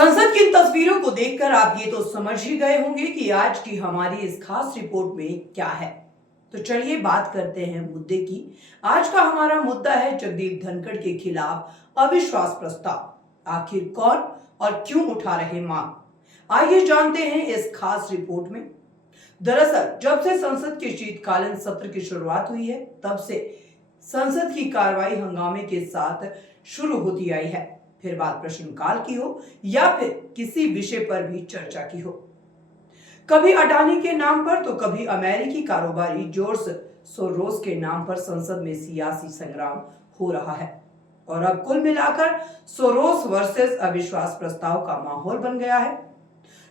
संसद की इन तस्वीरों को देखकर आप ये तो समझ ही गए होंगे कि आज की हमारी इस खास रिपोर्ट में क्या है। तो चलिए बात करते हैं मुद्दे की। आज का हमारा मुद्दा है जगदीप धनखड़ के खिलाफ अविश्वास प्रस्ताव। आखिर कौन और क्यों उठा रहे मांग, आइए जानते हैं इस खास रिपोर्ट में। दरअसल जब से संसद के शीतकालीन सत्र की शुरुआत हुई है, तब से संसद की कार्रवाई हंगामे के साथ शुरू होती आई है। फिर बात प्रश्नकाल की हो या फिर किसी विषय पर भी चर्चा की हो, कभी अडानी के नाम पर तो कभी अमेरिकी कारोबारी जॉर्ज सोरोस के नाम पर संसद में सियासी संग्राम हो रहा है। और अब कुल मिलाकर सोरोस वर्सेस अविश्वास प्रस्ताव का माहौल बन गया है।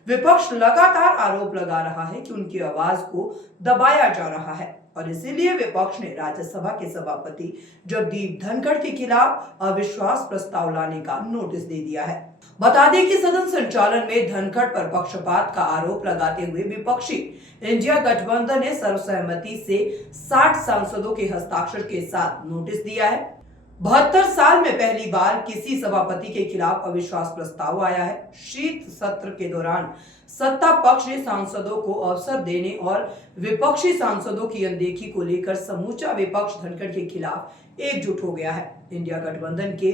विपक्ष लगातार आरोप लगा रहा है कि उनकी आवाज को दबाया जा रहा है और इसीलिए विपक्ष ने राज्यसभा के सभापति जगदीप धनखड़ के खिलाफ अविश्वास प्रस्ताव लाने का नोटिस दे दिया है। बता दें कि सदन संचालन में धनखड़ पर पक्षपात का आरोप लगाते हुए विपक्षी इंडिया गठबंधन ने सर्वसहमति से 60 सांसदों के हस्ताक्षर के साथ नोटिस दिया है। 72 साल में पहली बार किसी सभापति के खिलाफ अविश्वास प्रस्ताव आया है। शीत सत्र के दौरान सत्ता पक्ष ने सांसदों को अवसर देने और विपक्षी सांसदों की अनदेखी को लेकर समूचा विपक्ष धनखड़ के खिलाफ एकजुट हो गया है। इंडिया गठबंधन के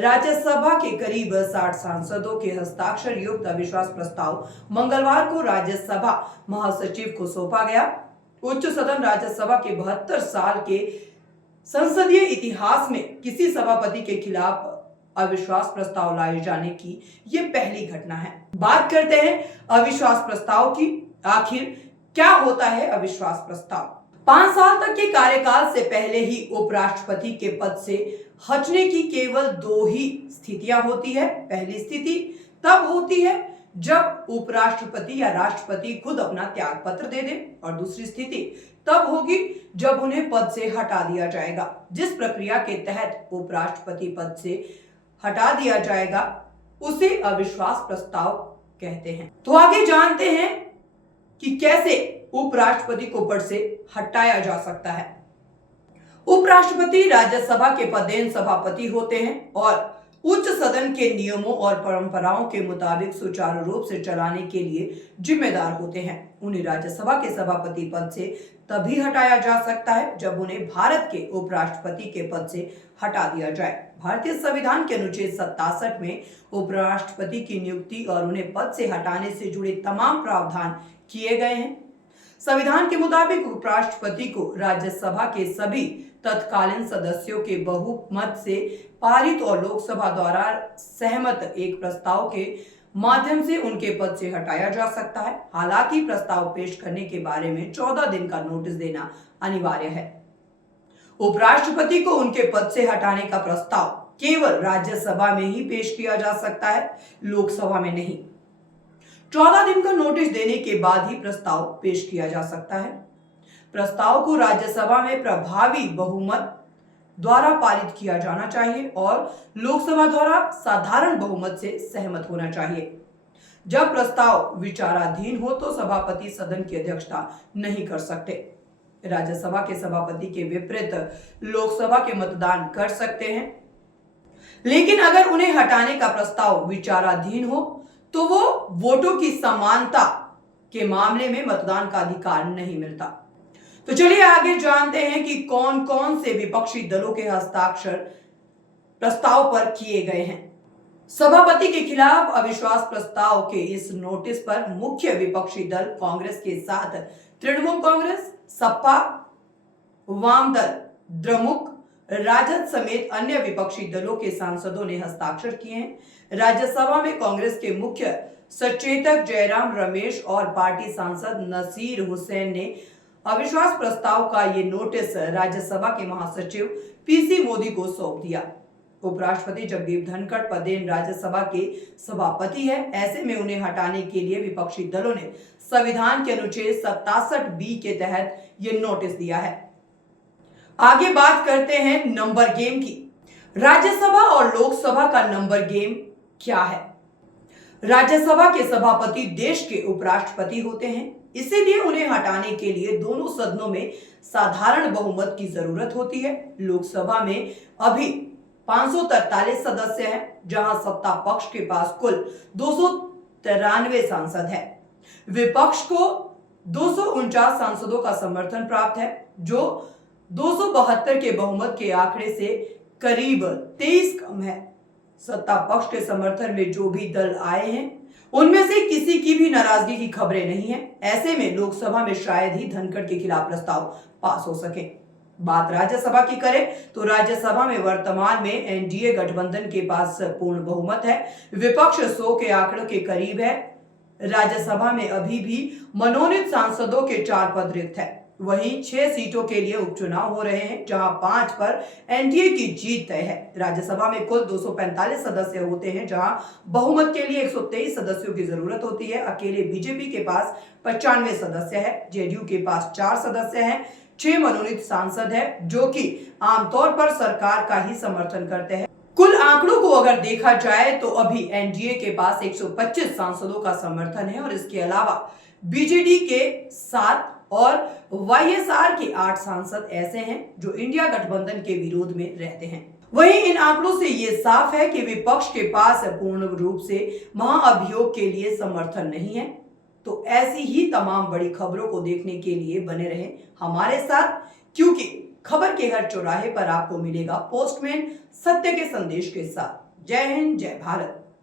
राज्यसभा के करीब 60 सांसदों के हस्ताक्षर युक्त अविश्वास प्रस्ताव मंगलवार को राज्यसभा महासचिव को सौंपा गया। उच्च सदन राज्यसभा के 72 साल के संसदीय इतिहास में किसी सभापति के खिलाफ अविश्वास प्रस्ताव लाए जाने की ये पहली घटना है। बात करते हैं अविश्वास प्रस्ताव की। आखिर क्या होता है अविश्वास प्रस्ताव? 5 साल तक के कार्यकाल से पहले ही उपराष्ट्रपति के पद से हटने की केवल 2 ही स्थितियां होती है। पहली स्थिति तब होती है जब उपराष्ट्रपति या राष्ट्रपति खुद अपना त्याग पत्र दे दे और दूसरी स्थिति तब होगी जब उन्हें पद से हटा दिया जाएगा। जिस प्रक्रिया के तहत उपराष्ट्रपति पद से हटा दिया जाएगा उसे अविश्वास प्रस्ताव कहते हैं। तो आगे जानते हैं कि कैसे उपराष्ट्रपति को पद से हटाया जा सकता है। उपराष्ट्रपति राज्यसभा के पदेन सभापति होते हैं और उच्च सदन के नियमों और परंपराओं के मुताबिक सुचारू रूप से चलाने के लिए जिम्मेदार होते हैं। उन्हें राज्यसभा के सभापति पद से तभी हटाया जा सकता है जब उन्हें भारत के उपराष्ट्रपति के पद से हटा दिया जाए। भारतीय संविधान के अनुच्छेद 67 में उपराष्ट्रपति की नियुक्ति और उन्हें पद से हटाने से जुड़े तमाम प्रावधान किए गए हैं। संविधान के मुताबिक उपराष्ट्रपति को राज्यसभा के सभी तत्कालीन सदस्यों के बहुमत से पारित और लोकसभा द्वारा सहमत एक प्रस्ताव के माध्यम से उनके पद से हटाया जा सकता है। हालांकि प्रस्ताव पेश करने के बारे में 14 दिन का नोटिस देना अनिवार्य है। उपराष्ट्रपति को उनके पद से हटाने का प्रस्ताव केवल राज्यसभा में ही पेश किया जा सकता है, लोकसभा में नहीं। 14 दिन का नोटिस देने के बाद ही प्रस्ताव पेश किया जा सकता है। प्रस्ताव को राज्यसभा में प्रभावी बहुमत द्वारा पारित किया जाना चाहिए और लोकसभा द्वारा साधारण बहुमत से सहमत होना चाहिए। जब प्रस्ताव विचाराधीन हो तो सभापति सदन की अध्यक्षता नहीं कर सकते। राज्यसभा के सभापति के विपरीत लोकसभा के मतदान कर सकते हैं, लेकिन अगर उन्हें हटाने का प्रस्ताव विचाराधीन हो तो वो वोटों की समानता के मामले में मतदान का अधिकार नहीं मिलता। तो चलिए आगे जानते हैं कि कौन कौन से विपक्षी दलों के हस्ताक्षर प्रस्ताव पर किए गए हैं। सभापति के खिलाफ अविश्वास प्रस्ताव के इस नोटिस पर मुख्य विपक्षी दल कांग्रेस के साथ तृणमूल कांग्रेस, सपा, वाम दल, द्रमुक, राजद समेत अन्य विपक्षी दलों के सांसदों ने हस्ताक्षर किए हैं। राज्यसभा में कांग्रेस के मुख्य सचेतक जयराम रमेश और पार्टी सांसद नसीर हुसैन ने अविश्वास प्रस्ताव का ये नोटिस राज्यसभा के महासचिव पीसी मोदी को सौंप दिया। उपराष्ट्रपति जगदीप धनखड़ पदेन राज्यसभा के सभापति है, ऐसे में उन्हें हटाने के लिए विपक्षी दलों ने संविधान के अनुच्छेद 67 बी के तहत ये नोटिस दिया है। आगे बात करते हैं नंबर गेम की। राज्यसभा और लोकसभा का नंबर गेम क्या है? राज्यसभा के सभापति देश के उपराष्ट्रपति होते हैं, इसीलिए उन्हें हटाने के लिए दोनों सदनों में साधारण बहुमत की जरूरत होती है। लोकसभा में अभी 543 सदस्य हैं, जहां सत्ता पक्ष के पास कुल 293 सांसद हैं। विपक्ष को 249 सांसदों का समर्थन प्राप्त है, जो 272 के बहुमत के आंकड़े से करीब 23 कम है। सत्ता पक्ष के समर्थन में जो भी दल आए हैं, उनमें से किसी की भी नाराजगी की खबरें नहीं है। ऐसे में लोकसभा में शायद ही धनखड़ के खिलाफ प्रस्ताव पास हो सके। बात राज्यसभा की करें तो राज्यसभा में वर्तमान में एनडीए गठबंधन के पास पूर्ण बहुमत है। विपक्ष 100 के आंकड़ों के करीब है। राज्यसभा में अभी भी मनोनीत सांसदों के 4 पद रिक्त है। वहीं 6 सीटों के लिए उपचुनाव हो रहे हैं, जहां 5 पर एनडीए की जीत तय है। राज्यसभा में कुल 245 सदस्य होते हैं, जहां बहुमत के लिए 123 सदस्यों की जरूरत होती है। अकेले बीजेपी के पास 95 सदस्य है, जेडीयू के पास 4 सदस्य हैं, 6 मनोनीत सांसद है, जो कि आमतौर पर सरकार का ही समर्थन करते हैं। कुल आंकड़ों को अगर देखा जाए तो अभी एनडीए के पास 125 सांसदों का समर्थन है और इसके अलावा बीजेडी के 7 और वाईएसआर के 8 सांसद ऐसे हैं जो इंडिया गठबंधन के विरोध में रहते हैं। वहीं इन आंकड़ों से ये साफ है कि विपक्ष के पास पूर्ण रूप से महाअभियोग के लिए समर्थन नहीं है। तो ऐसी ही तमाम बड़ी खबरों को देखने के लिए बने रहें हमारे साथ, क्योंकि खबर के हर चौराहे पर आपको मिलेगा पोस्टमैन सत्य के संदेश के साथ। जय हिंद, जय भारत।